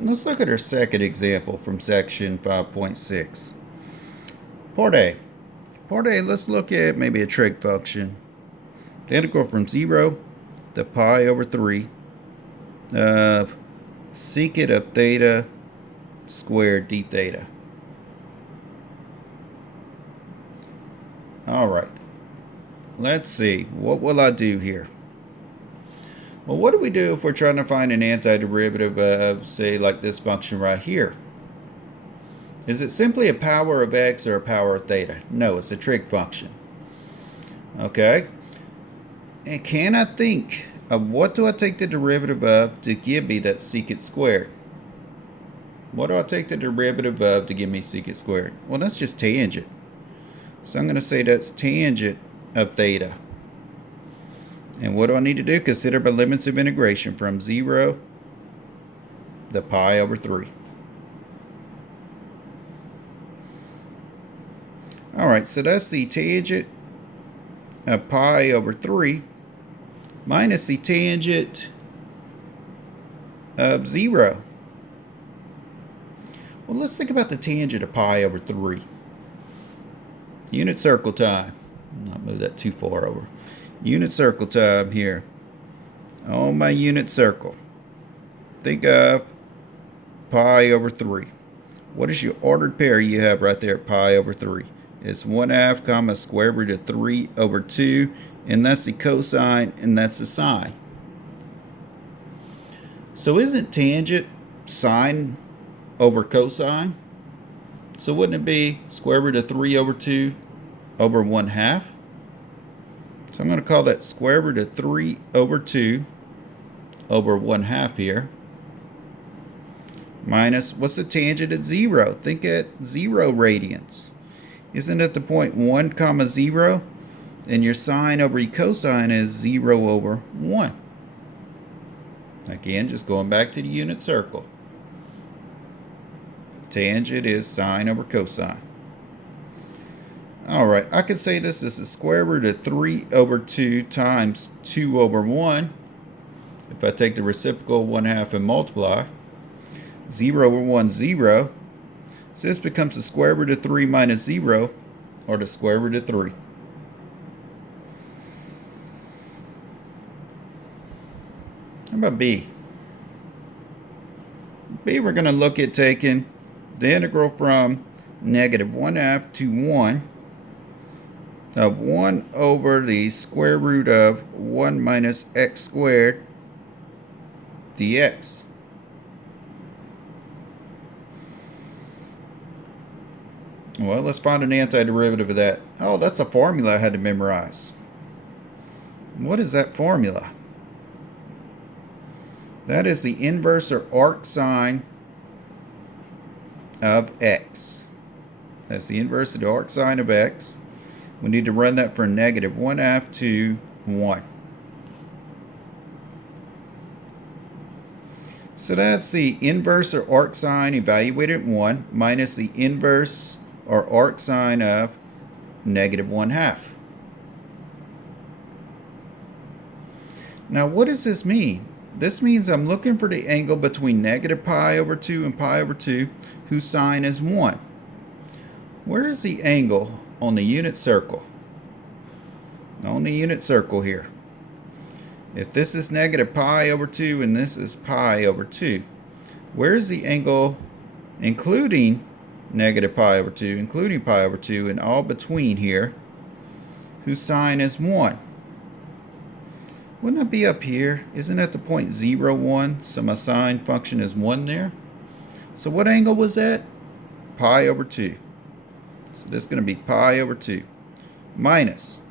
Let's look at our second example from section 5.6. Part A. Part A, let's look at maybe a trig function. The integral from 0 to pi over 3 of secant of theta squared d theta. Alright, let's see. What will I do here? Well, what do we do if we're trying to find an antiderivative of, say, like this function right here? Is it simply a power of x or a power of theta? No, it's a trig function. Okay? And can I think of what do I take the derivative of to give me that secant squared? What do I take the derivative of to give me secant squared? Well, that's just tangent. So I'm going to say that's tangent of theta. And what do I need to do? Consider my limits of integration from 0 to pi over 3. Alright, so that's the tangent of pi over 3 minus the tangent of 0. Well, let's think about the tangent of pi over 3. Unit circle time. Not move that too far over. Unit circle time here. On my unit circle. Think of pi over 3. What is your ordered pair you have right there at pi over 3? It's 1/2 comma square root of 3 over 2. And that's the cosine and that's the sine. So isn't tangent sine over cosine? So wouldn't it be square root of 3 over 2 over 1/2? So I'm going to call that square root of 3 over 2 over 1/2 here. Minus, what's the tangent at 0? Think at 0 radians. Isn't it the point 1 comma 0? And your sine over your cosine is 0 over 1. Again, just going back to the unit circle. Tangent is sine over cosine. Alright, I could say this is the square root of 3 over 2 times 2 over 1. If I take the reciprocal 1/2 and multiply. 0 over 1, 0. So this becomes the square root of 3 minus 0, or the square root of 3. How about B? B, we're going to look at taking the integral from negative 1/2 to 1 of 1 over the square root of 1 minus x squared dx. Well, let's find an antiderivative of that. Oh, that's a formula I had to memorize. What is that formula? That is the inverse or arc sine of x. That's the inverse of the arc sine of x. We need to run that for negative 1/2 to 1. So that's the inverse or arc sine evaluated at 1 minus the inverse or arc sine of negative 1/2. Now what does this mean? This means I'm looking for the angle between negative pi over 2 and pi over 2 whose sine is 1. Where is the angle on the unit circle? On the unit circle here. If this is negative pi over 2 and this is pi over 2, where is the angle including negative pi over 2, including pi over 2, and all between here, whose sine is 1? Wouldn't that be up here? Isn't that the point 0, 1? So my sine function is 1 there. So what angle was that? Pi over 2. So this is going to be pi over 2 minus.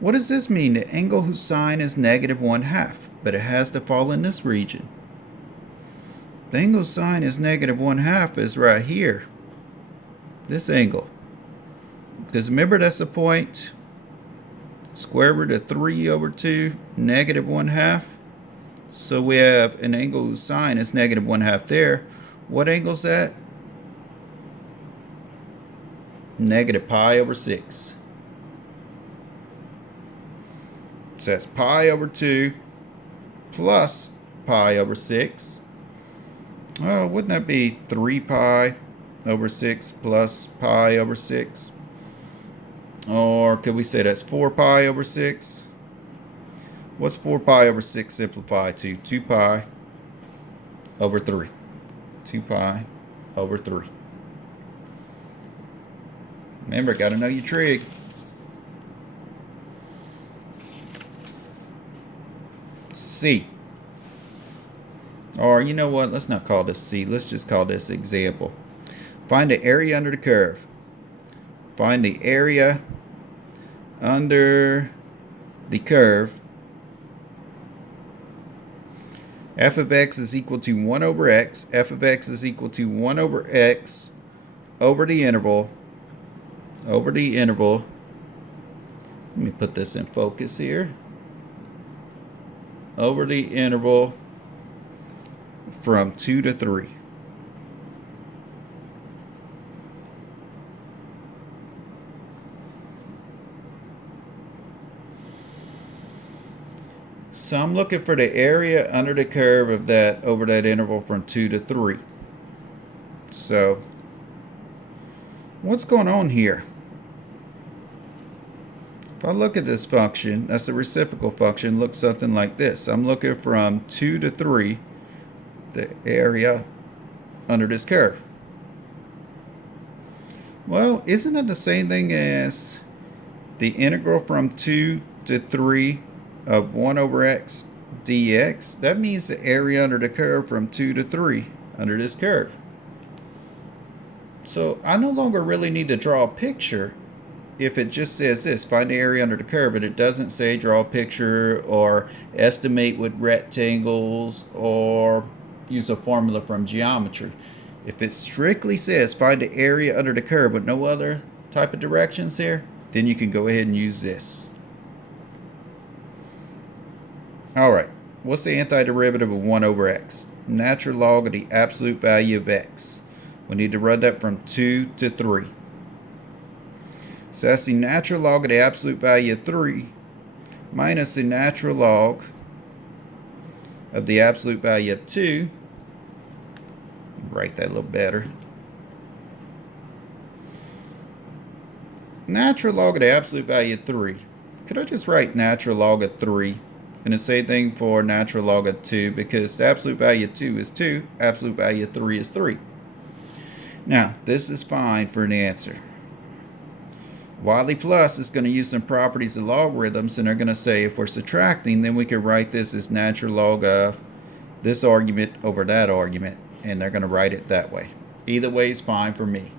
What does this mean? The angle whose sine is negative 1/2, but it has to fall in this region. The angle sine is negative 1/2 is right here. This angle. Because remember that's the point square root of 3 over 2 negative 1/2. So we have an angle whose sine is negative 1/2 there. What angle is that? Negative pi over 6. So that's pi over 2 plus pi over 6. Well, wouldn't that be 3 pi over 6 plus pi over 6? Or could we say that's 4 pi over 6? What's 4 pi over 6 simplify to? 2 pi over 3. 2 pi over 3. Remember, got to know your trig. C. Or you know what? Let's not call this C. Let's just call this example. Find the area under the curve. Find the area under the curve. F of x is equal to 1 over x. F of x is equal to 1 over x over the interval. Over the interval. Let me put this in focus here. Over the interval from 2 to 3. So I'm looking for the area under the curve of that over that interval from 2 to 3. So what's going on here? If I look at this function, that's a reciprocal function, looks something like this. I'm looking from 2 to 3, the area under this curve. Well, isn't it the same thing as the integral from 2 to 3 of 1 over x dx? That means the area under the curve from 2 to 3 under this curve. So I no longer really need to draw a picture if it just says this, find the area under the curve, and it doesn't say draw a picture or estimate with rectangles or use a formula from geometry. If it strictly says find the area under the curve with no other type of directions here, then you can go ahead and use this. Alright, what's the antiderivative of 1 over x? Natural log of the absolute value of x. We need to run that from 2 to 3. So that's the natural log of the absolute value of 3 minus the natural log of the absolute value of 2. Write that a little better. Natural log of the absolute value of 3. Could I just write natural log of 3? And the same thing for natural log of 2, because the absolute value of 2 is 2, absolute value of 3 is 3. Now, this is fine for an answer. Wiley Plus is going to use some properties of logarithms, and they're going to say if we're subtracting, then we can write this as natural log of this argument over that argument, and they're going to write it that way. Either way is fine for me.